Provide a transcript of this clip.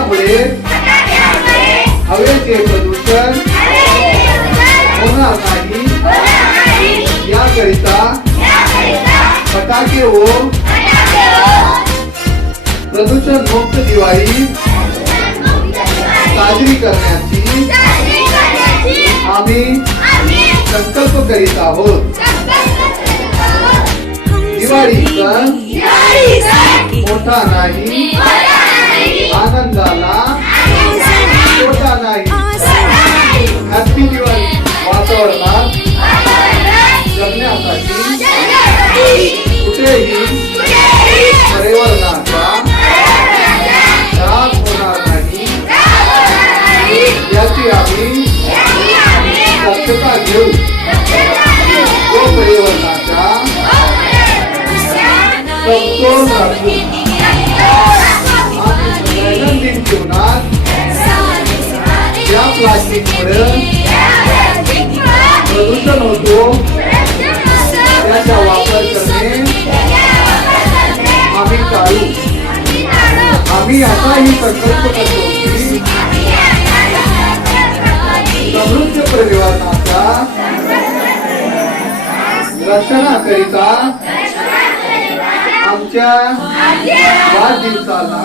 फटाक्यामुळे हवेचे प्रदूषण होणार नाही याकरिता फटाके व प्रदूषण मुक्त दिवाळी साजरी करण्याची आम्ही संकल्प करीत आहोत. दिवाळी सण मोठा नाही, आनंदाला तोटा नाही. हॅपी दिवाळी. वातावरणात जगण्यासाठी कुठेही पर्यावरणाचा त्रास होणार नाही याची आम्ही दक्षता घेऊ व पर्यावरणाचा समतोल राखू. दैनंदिन जीवनात या प्लास्टिकमुळे प्रदूषण होतो त्याचा वापर करणे आम्ही टाळू. आम्ही असाही संकल्प करतो की समृद्ध पर्यावरणाचा रक्षणाकरिता आमच्या वाढदिवसाला